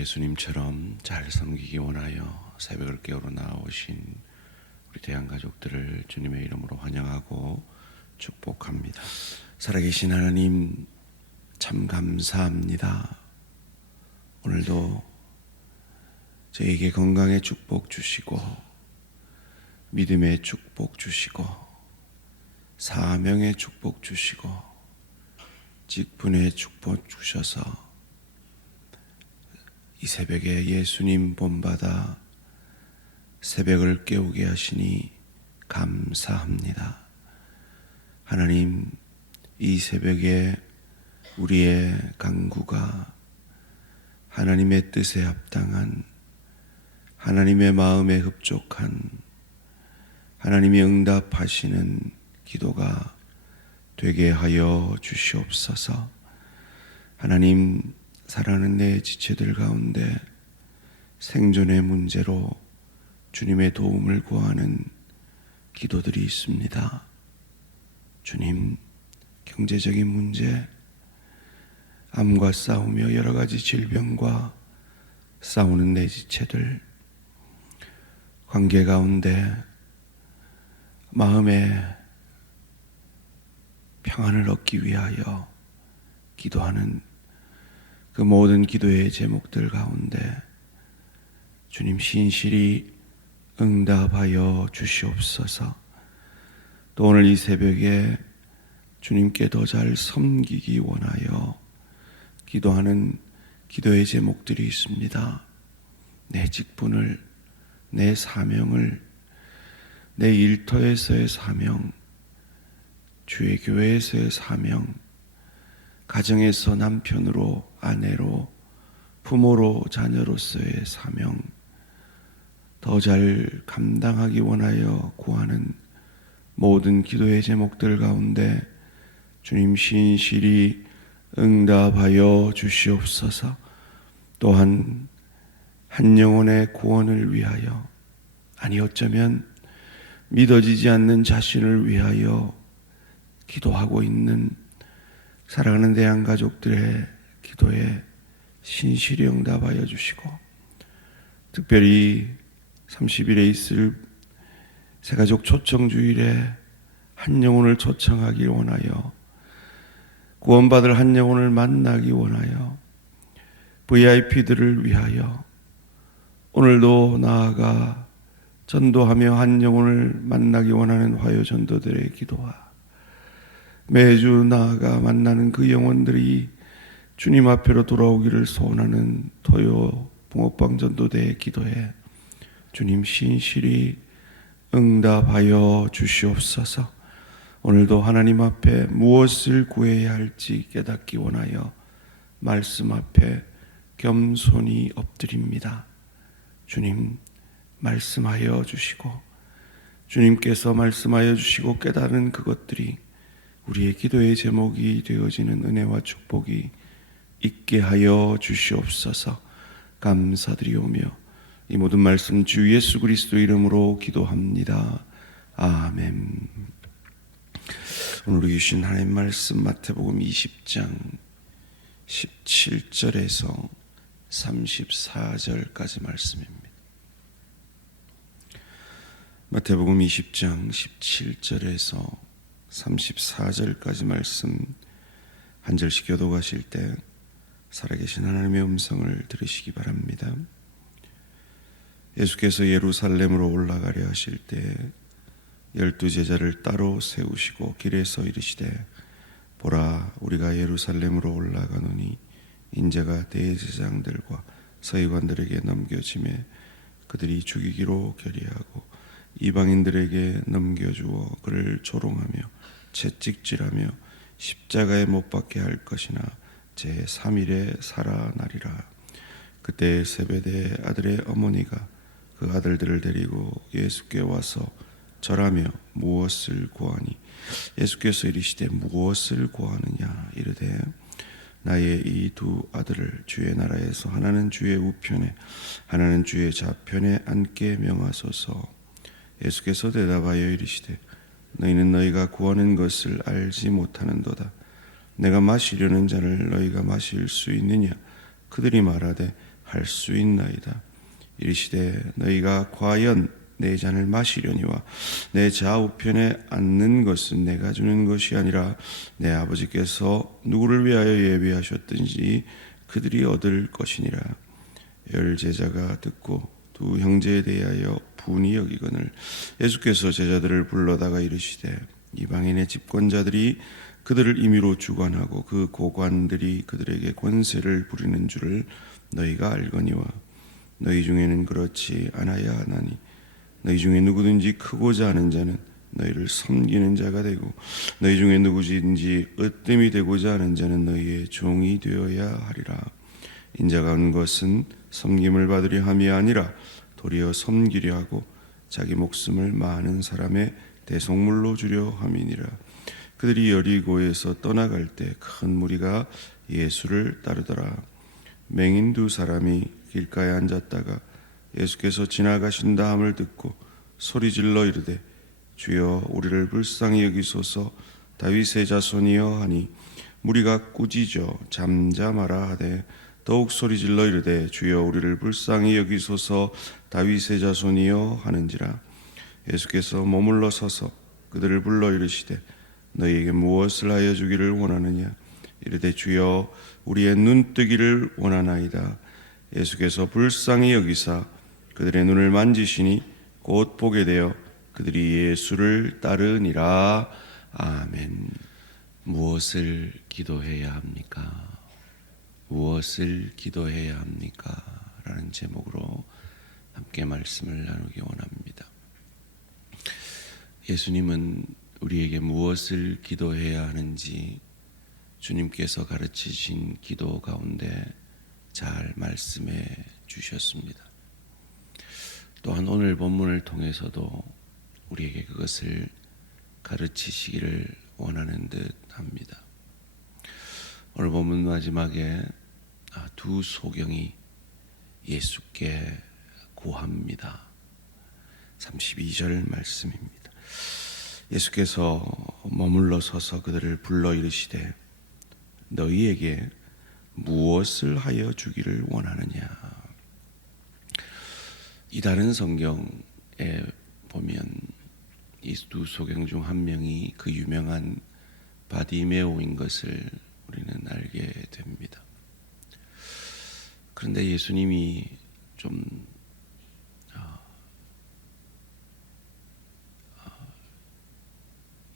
예수님처럼 잘 섬기기 원하여 새벽을 깨우러 나오신 우리 대한가족들을 주님의 이름으로 환영하고 축복합니다. 살아계신 하나님 참 감사합니다. 오늘도 저에게 건강의 축복 주시고 믿음의 축복 주시고 사명의 축복 주시고 직분의 축복 주셔서 이 새벽에 예수님 본받아 새벽을 깨우게 하시니 감사합니다. 하나님, 이 새벽에 우리의 간구가 하나님의 뜻에 합당한, 하나님의 마음에 흡족한, 하나님이 응답하시는 기도가 되게 하여 주시옵소서. 하나님, 사랑하는 내 지체들 가운데 생존의 문제로 주님의 도움을 구하는 기도들이 있습니다. 주님, 경제적인 문제, 암과 싸우며 여러 가지 질병과 싸우는 내 지체들, 관계 가운데 마음의 평안을 얻기 위하여 기도하는 그 모든 기도의 제목들 가운데 주님 신실히 응답하여 주시옵소서. 또 오늘 이 새벽에 주님께 더 잘 섬기기 원하여 기도하는 기도의 제목들이 있습니다. 내 직분을, 내 사명을, 내 일터에서의 사명, 주의 교회에서의 사명, 가정에서 남편으로, 아내로, 부모로, 자녀로서의 사명, 더 잘 감당하기 원하여 구하는 모든 기도의 제목들 가운데 주님 신실히 응답하여 주시옵소서. 또한 한 영혼의 구원을 위하여, 아니 어쩌면 믿어지지 않는 자신을 위하여 기도하고 있는 사랑하는 대한가족들의 기도에 신실히 응답하여 주시고, 특별히 30일에 있을 새가족 초청주일에 한 영혼을 초청하기 원하여, 구원받을 한 영혼을 만나기 원하여, VIP들을 위하여 오늘도 나아가 전도하며 한 영혼을 만나기 원하는 화요전도들의 기도와 매주 나아가 만나는 그 영혼들이 주님 앞으로 돌아오기를 소원하는 토요 붕어빵 전도대의 기도에 주님 신실히 응답하여 주시옵소서. 오늘도 하나님 앞에 무엇을 구해야 할지 깨닫기 원하여 말씀 앞에 겸손히 엎드립니다. 주님 말씀하여 주시고, 주님께서 말씀하여 주시고 깨달은 그것들이 우리의 기도의 제목이 되어지는 은혜와 축복이 있게 하여 주시옵소서. 감사드리오며 이 모든 말씀 주 예수 그리스도 이름으로 기도합니다. 아멘. 오늘 주신 하나님 말씀 마태복음 20장 17절에서 34절까지 말씀입니다. 마태복음 20장 17절에서 34절까지 말씀 한 절씩 교독하실 때 살아계신 하나님의 음성을 들으시기 바랍니다. 예수께서 예루살렘으로 올라가려 하실 때 12 제자를 따로 세우시고 길에서 이르시되, 보라, 우리가 예루살렘으로 올라가노니 인자가 대제사장들과 서기관들에게 넘겨지매 그들이 죽이기로 결의하고 이방인들에게 넘겨주어 그를 조롱하며 채찍질하며 십자가에 못 박게 할 것이나 제3일에 살아나리라. 그때 세베대의 아들의 어머니가 그 아들들을 데리고 예수께 와서 절하며 무엇을 구하니, 예수께서 이르시되 무엇을 구하느냐 이르되, 나의 이 두 아들을 주의 나라에서 하나는 주의 우편에 하나는 주의 좌편에 앉게 명하소서. 예수께서 대답하여 이르시되, 너희는 너희가 구하는 것을 알지 못하는도다. 내가 마시려는 잔을 너희가 마실 수 있느냐? 그들이 말하되 할 수 있나이다. 이르시되 너희가 과연 내 잔을 마시려니와 내 좌우편에 앉는 것은 내가 주는 것이 아니라 내 아버지께서 누구를 위하여 예비하셨든지 그들이 얻을 것이니라. 열 제자가 듣고 두 형제에 대하여 분이 여기거늘 예수께서 제자들을 불러다가 이르시되 이방인의 집권자들이 그들을 임의로 주관하고 그 고관들이 그들에게 권세를 부리는 줄을 너희가 알거니와 너희 중에는 그렇지 않아야 하나니 너희 중에 누구든지 크고자 하는 자는 너희를 섬기는 자가 되고 너희 중에 누구든지 으뜸이 되고자 하는 자는 너희의 종이 되어야 하리라. 인자가 온 것은 섬김을 받으려 함이 아니라 도리어 섬기려 하고 자기 목숨을 많은 사람의 대속물로 주려 함이니라. 그들이 여리고에서 떠나갈 때 큰 무리가 예수를 따르더라. 맹인 두 사람이 길가에 앉았다가 예수께서 지나가신다 함을 듣고 소리질러 이르되 주여 우리를 불쌍히 여기소서 다윗의 자손이여 하니 무리가 꾸짖어 잠잠하라 하되 더욱 소리질러 이르되 주여 우리를 불쌍히 여기소서 다윗의 자손이여 하는지라. 예수께서 머물러 서서 그들을 불러 이르시되 너희에게 무엇을 하여 주기를 원하느냐. 이르되 주여 우리의 눈뜨기를 원하나이다. 예수께서 불쌍히 여기사 그들의 눈을 만지시니 곧 보게 되어 그들이 예수를 따르니라. 아멘. 무엇을 기도해야 합니까? 무엇을 기도해야 합니까? 라는 제목으로 함께 말씀을 나누기 원합니다. 예수님은 우리에게 무엇을 기도해야 하는지 주님께서 가르치신 기도 가운데 잘 말씀해 주셨습니다. 또한 오늘 본문을 통해서도 우리에게 그것을 가르치시기를 원하는 듯 합니다. 오늘 본문 마지막에 두 소경이 예수께 구합니다. 32절 말씀입니다. 예수께서 머물러 서서 그들을 불러 이르시되 너희에게 무엇을 하여 주기를 원하느냐. 이 다른 성경에 보면 이 두 소경 중 한 명이 그 유명한 바디메오인 것을 우리는 알게 됩니다. 그런데 예수님이 좀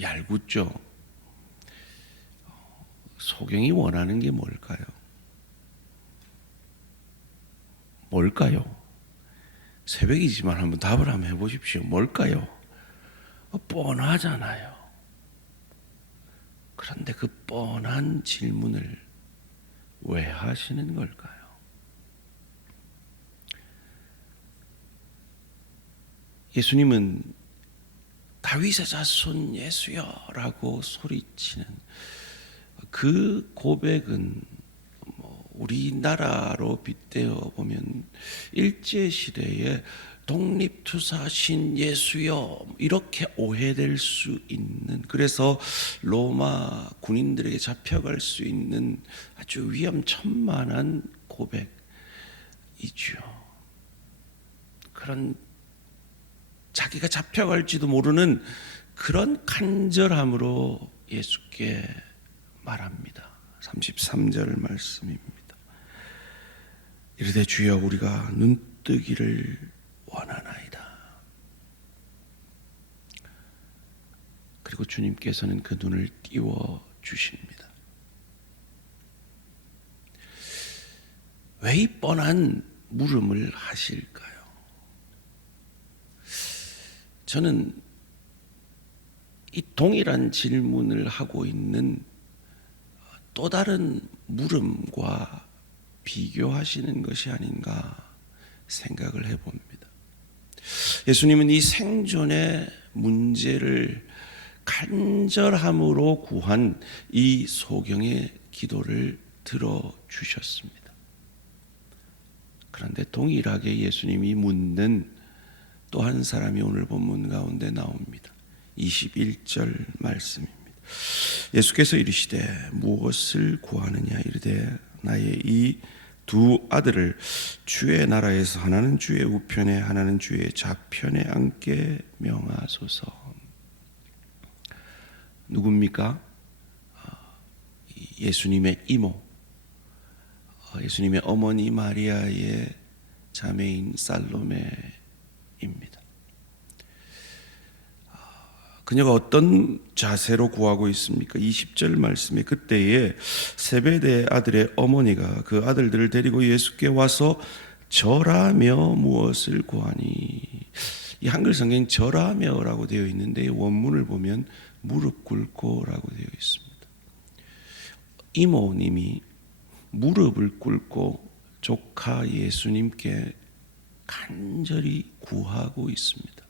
얄궂죠. 소경이 원하는 게 뭘까요? 뭘까요? 새벽이지만 한번 답을 한번 해보십시오. 뭘까요? 뻔하잖아요. 그런데 그 뻔한 질문을 왜 하시는 걸까요? 예수님은 다윗의 자손 예수여라고 소리치는 그 고백은 우리나라로 빗대어 보면 일제시대에 독립투사신 예수여 이렇게 오해될 수 있는, 그래서 로마 군인들에게 잡혀갈 수 있는 아주 위험천만한 고백이죠. 그런 자기가 잡혀갈지도 모르는 그런 간절함으로 예수께 말합니다. 33절 말씀입니다. 이르되 주여 우리가 눈뜨기를 원하나이다. 그리고 주님께서는 그 눈을 띄워 주십니다. 왜 이 뻔한 물음을 하실까요? 저는 이 동일한 질문을 하고 있는 또 다른 물음과 비교하시는 것이 아닌가 생각을 해봅니다. 예수님은 이 생존의 문제를 간절함으로 구한 이 소경의 기도를 들어주셨습니다. 그런데 동일하게 예수님이 묻는 또 한 사람이 오늘 본문 가운데 나옵니다. 21절 말씀입니다. 예수께서 이르시되 무엇을 구하느냐. 이르되 나의 이 두 아들을 주의 나라에서 하나는 주의 우편에 하나는 주의 좌편에 앉게 명하소서. 누굽니까? 예수님의 이모, 예수님의 어머니 마리아의 자매인 살로메입니다. 그녀가 어떤 자세로 구하고 있습니까? 20절 말씀에 그때에 세베대의 아들의 어머니가 그 아들들을 데리고 예수께 와서 절하며 무엇을 구하니? 이 한글 성경 절하며라고 되어 있는데 원문을 보면 무릎 꿇고라고 되어 있습니다. 이모님이 무릎을 꿇고 조카 예수님께 간절히 구하고 있습니다.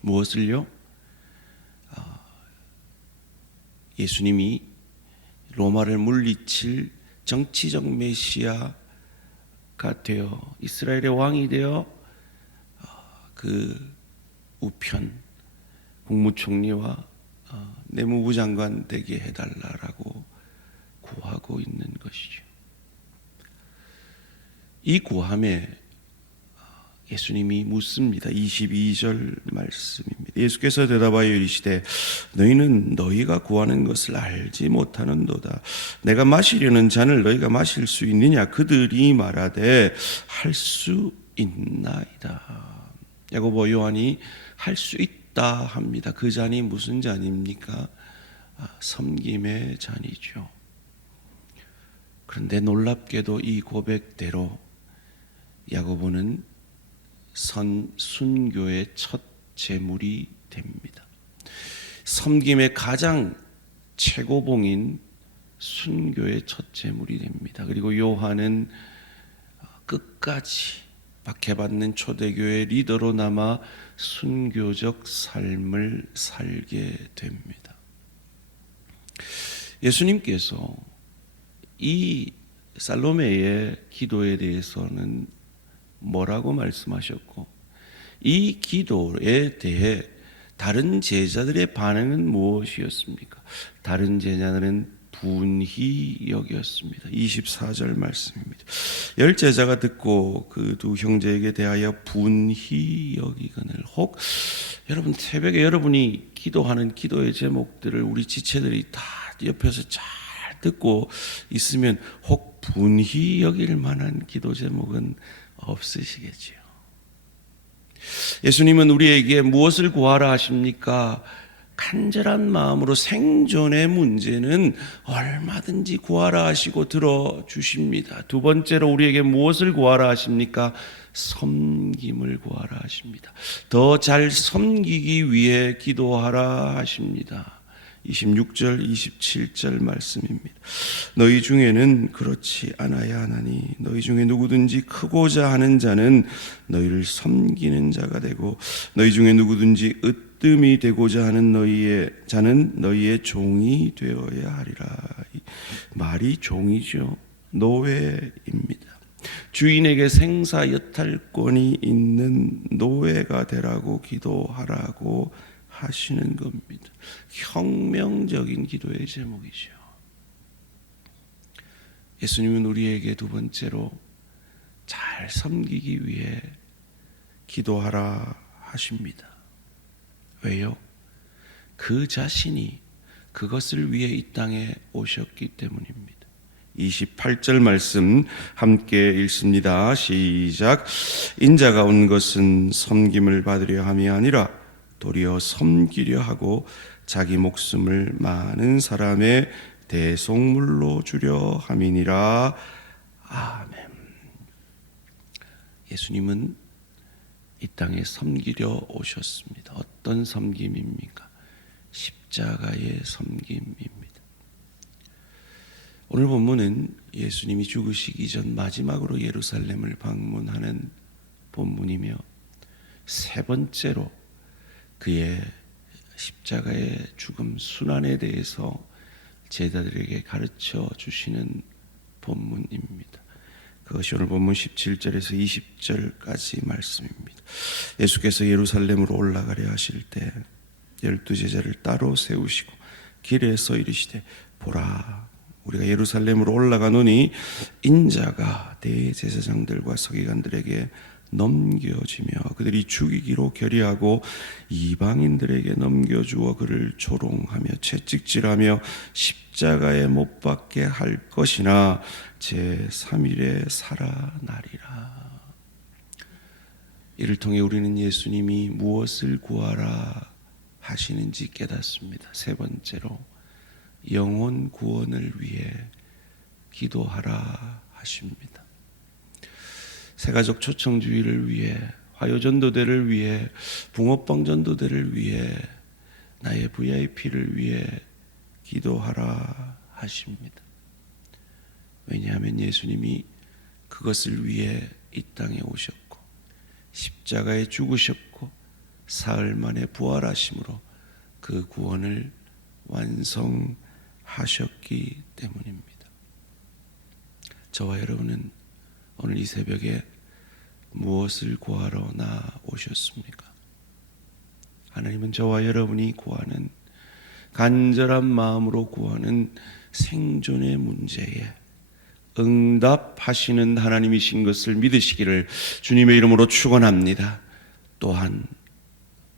무엇을요? 예수님이 로마를 물리칠 정치적 메시아가 되어 이스라엘의 왕이 되어 그 우편 국무총리와 내무부 장관 되게 해달라라고 구하고 있는 것이죠. 이 구함에 예수님이 묻습니다. 22절 말씀입니다. 예수께서 대답하여 이르시되 너희는 너희가 구하는 것을 알지 못하는도다. 내가 마시려는 잔을 너희가 마실 수 있느냐? 그들이 말하되 할 수 있나이다. 야고보 요한이 할 수 있다 합니다. 그 잔이 무슨 잔입니까? 섬김의 잔이죠. 그런데 놀랍게도 이 고백대로 야고보는 순교의 첫 제물이 됩니다. 섬김의 가장 최고봉인 순교의 첫 제물이 됩니다. 그리고 요한은 끝까지 박해받는 초대교회 리더로 남아 순교적 삶을 살게 됩니다. 예수님께서 이 살로메의 기도에 대해서는 뭐라고 말씀하셨고 이 기도에 대해 다른 제자들의 반응은 무엇이었습니까? 다른 제자들은 분히 여겼습니다. 24절 말씀입니다. 열 제자가 듣고 그 두 형제에게 대하여 분히 여기거늘. 혹 여러분 새벽에 여러분이 기도하는 기도의 제목들을 우리 지체들이 다 옆에서 잘 듣고 있으면 혹 분히 여길 만한 기도 제목은 없으시겠지요. 예수님은 우리에게 무엇을 구하라 하십니까? 간절한 마음으로 생존의 문제는 얼마든지 구하라 하시고 들어주십니다. 두 번째로 우리에게 무엇을 구하라 하십니까? 섬김을 구하라 하십니다. 더 잘 섬기기 위해 기도하라 하십니다. 26절 27절 말씀입니다. 너희 중에는 그렇지 않아야 하나니 너희 중에 누구든지 크고자 하는 자는 너희를 섬기는 자가 되고 너희 중에 누구든지 으뜸이 되고자 하는 너희의 자는 너희의 종이 되어야 하리라. 말이 종이죠. 노예입니다. 주인에게 생사 여탈권이 있는 노예가 되라고 기도하라고 하시는 겁니다. 혁명적인 기도의 제목이죠. 예수님은 우리에게 두 번째로 잘 섬기기 위해 기도하라 하십니다. 왜요? 그 자신이 그것을 위해 이 땅에 오셨기 때문입니다. 28절 말씀 함께 읽습니다. 시작. 인자가 온 것은 섬김을 받으려 함이 아니라 도리어 섬기려 하고 자기 목숨을 많은 사람의 대속물로 주려 함이니라. 아멘. 예수님은 이 땅에 섬기려 오셨습니다. 어떤 섬김입니까? 십자가의 섬김입니다. 오늘 본문은 예수님이 죽으시기 전 마지막으로 예루살렘을 방문하는 본문이며 세 번째로 그의 십자가의 죽음 순환에 대해서 제자들에게 가르쳐 주시는 본문입니다. 그것이 오늘 본문 17절에서 20절까지 말씀입니다. 예수께서 예루살렘으로 올라가려 하실 때 12 제자를 따로 세우시고 길에서 이르시되 보라 우리가 예루살렘으로 올라가노니 인자가 대제사장들과 서기관들에게 넘겨지며 그들이 죽이기로 결의하고 이방인들에게 넘겨주어 그를 조롱하며 채찍질하며 십자가에 못 박게 할 것이나 제3일에 살아나리라. 이를 통해 우리는 예수님이 무엇을 구하라 하시는지 깨닫습니다. 세 번째로 영혼 구원을 위해 기도하라 하십니다. 새가족 초청주의를 위해, 화요전도대를 위해, 붕어빵전도대를 위해, 나의 VIP를 위해 기도하라 하십니다. 왜냐하면 예수님이 그것을 위해 이 땅에 오셨고 십자가에 죽으셨고 사흘 만에 부활하심으로 그 구원을 완성하셨기 때문입니다. 저와 여러분은 오늘 이 새벽에 무엇을 구하러 나오셨습니까? 하나님은 저와 여러분이 구하는, 간절한 마음으로 구하는 생존의 문제에 응답하시는 하나님이신 것을 믿으시기를 주님의 이름으로 축원합니다. 또한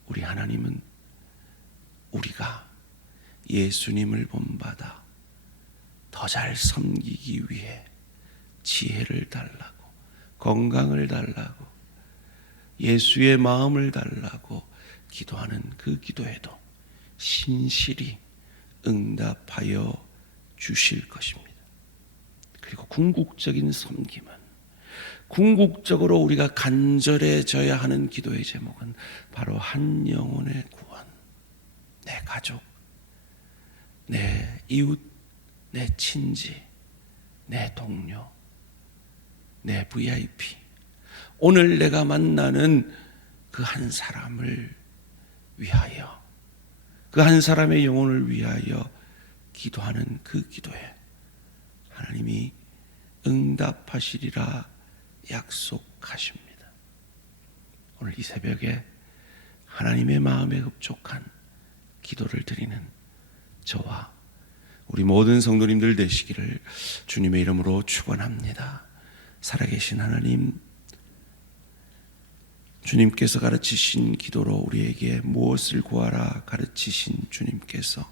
우리 하나님은 우리가 예수님을 본받아 더 잘 섬기기 위해 지혜를 달라고, 건강을 달라고, 예수의 마음을 달라고 기도하는 그 기도에도 신실히 응답하여 주실 것입니다. 그리고 궁극적인 섬김은, 궁극적으로 우리가 간절해져야 하는 기도의 제목은 바로 한 영혼의 구원, 내 가족, 내 이웃, 내 친지, 내 동료, 내 VIP, 오늘 내가 만나는 그 한 사람을 위하여, 그 한 사람의 영혼을 위하여 기도하는 그 기도에 하나님이 응답하시리라 약속하십니다. 오늘 이 새벽에 하나님의 마음에 흡족한 기도를 드리는 저와 우리 모든 성도님들 되시기를 주님의 이름으로 축원합니다. 살아계신 하나님, 주님께서 가르치신 기도로 우리에게 무엇을 구하라 가르치신 주님께서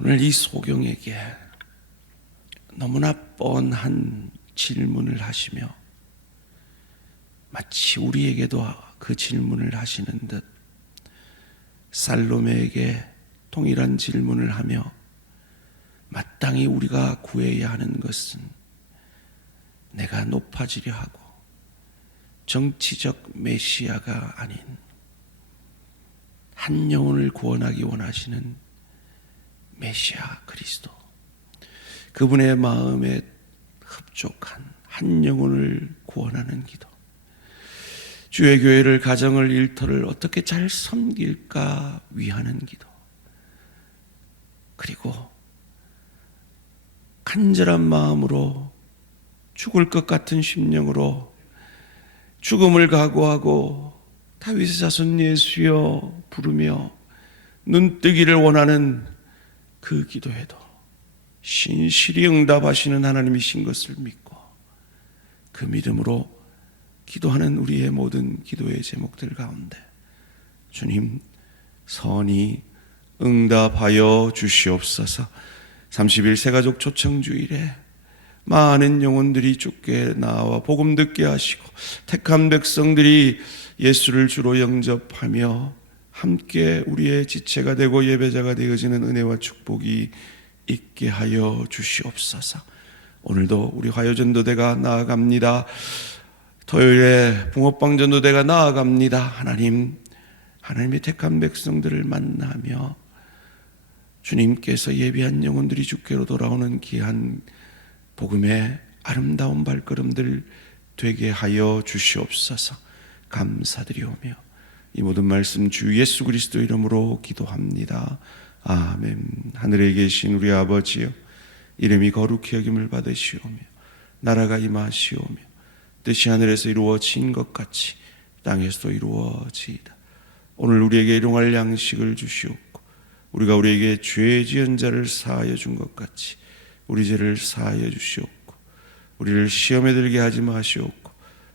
오늘 이 소경에게 너무나 뻔한 질문을 하시며 마치 우리에게도 그 질문을 하시는 듯 살로메에게 동일한 질문을 하며 마땅히 우리가 구해야 하는 것은 내가 높아지려 하고 정치적 메시아가 아닌 한 영혼을 구원하기 원하시는 메시아 그리스도, 그분의 마음에 흡족한 한 영혼을 구원하는 기도, 주의 교회를, 가정을, 일터를 어떻게 잘 섬길까 위하는 기도, 그리고 간절한 마음으로 죽을 것 같은 심령으로 죽음을 각오하고 다윗의 자손 예수여 부르며 눈뜨기를 원하는 그 기도에도 신실히 응답하시는 하나님이신 것을 믿고 그 믿음으로 기도하는 우리의 모든 기도의 제목들 가운데 주님 선히 응답하여 주시옵소서. 30일 새가족 초청주일에 많은 영혼들이 주께 나와 복음 듣게 하시고 택한 백성들이 예수를 주로 영접하며 함께 우리의 지체가 되고 예배자가 되어지는 은혜와 축복이 있게 하여 주시옵소서. 오늘도 우리 화요전도대가 나아갑니다. 토요일에 붕어빵전도대가 나아갑니다. 하나님이 택한 백성들을 만나며 주님께서 예비한 영혼들이 주께로 돌아오는 귀한 복음의 아름다운 발걸음들 되게 하여 주시옵소서. 감사드리오며 이 모든 말씀 주 예수 그리스도 이름으로 기도합니다. 아멘. 하늘에 계신 우리 아버지여, 이름이 거룩히 여김을 받으시오며 나라가 임하시오며 뜻이 하늘에서 이루어진 것 같이 땅에서도 이루어지이다. 오늘 우리에게 일용할 양식을 주시옵고 우리가 우리에게 죄 지은 자를 사하여 준 것 같이 우리 죄를 사하여 주시옵고 우리를 시험에 들게 하지 마시옵고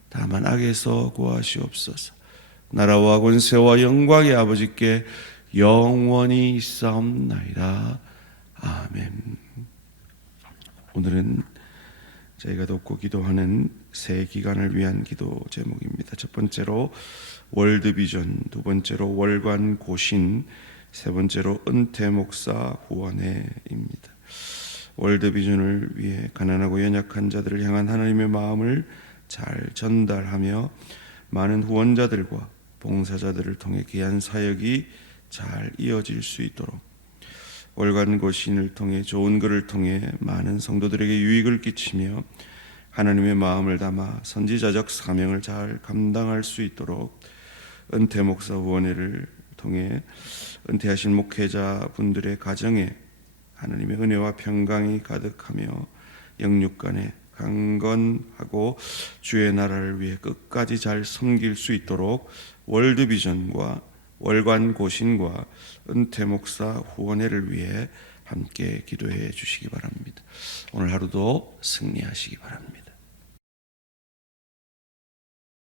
다만 악에서 구하시옵소서. 나라와 권세와 영광의 아버지께 영원히 있사옵나이다. 아멘. 오늘은 저희가 돕고 기도하는 새 기간을 위한 기도 제목입니다. 첫 번째로 월드비전, 두 번째로 월간 고신, 세 번째로 은퇴 목사 후원회입니다. 월드비전을 위해 가난하고 연약한 자들을 향한 하나님의 마음을 잘 전달하며 많은 후원자들과 봉사자들을 통해 귀한 사역이 잘 이어질 수 있도록 월간 고신을 통해 좋은 글을 통해 많은 성도들에게 유익을 끼치며 하나님의 마음을 담아 선지자적 사명을 잘 감당할 수 있도록 은퇴 목사 후원회를 통해 은퇴하신 목회자분들의 가정에 하나님의 은혜와 평강이 가득하며 영육간에 강건하고 주의 나라를 위해 끝까지 잘 섬길 수 있도록 월드비전과 월간 고신과 은퇴 목사 후원회를 위해 함께 기도해 주시기 바랍니다. 오늘 하루도 승리하시기 바랍니다.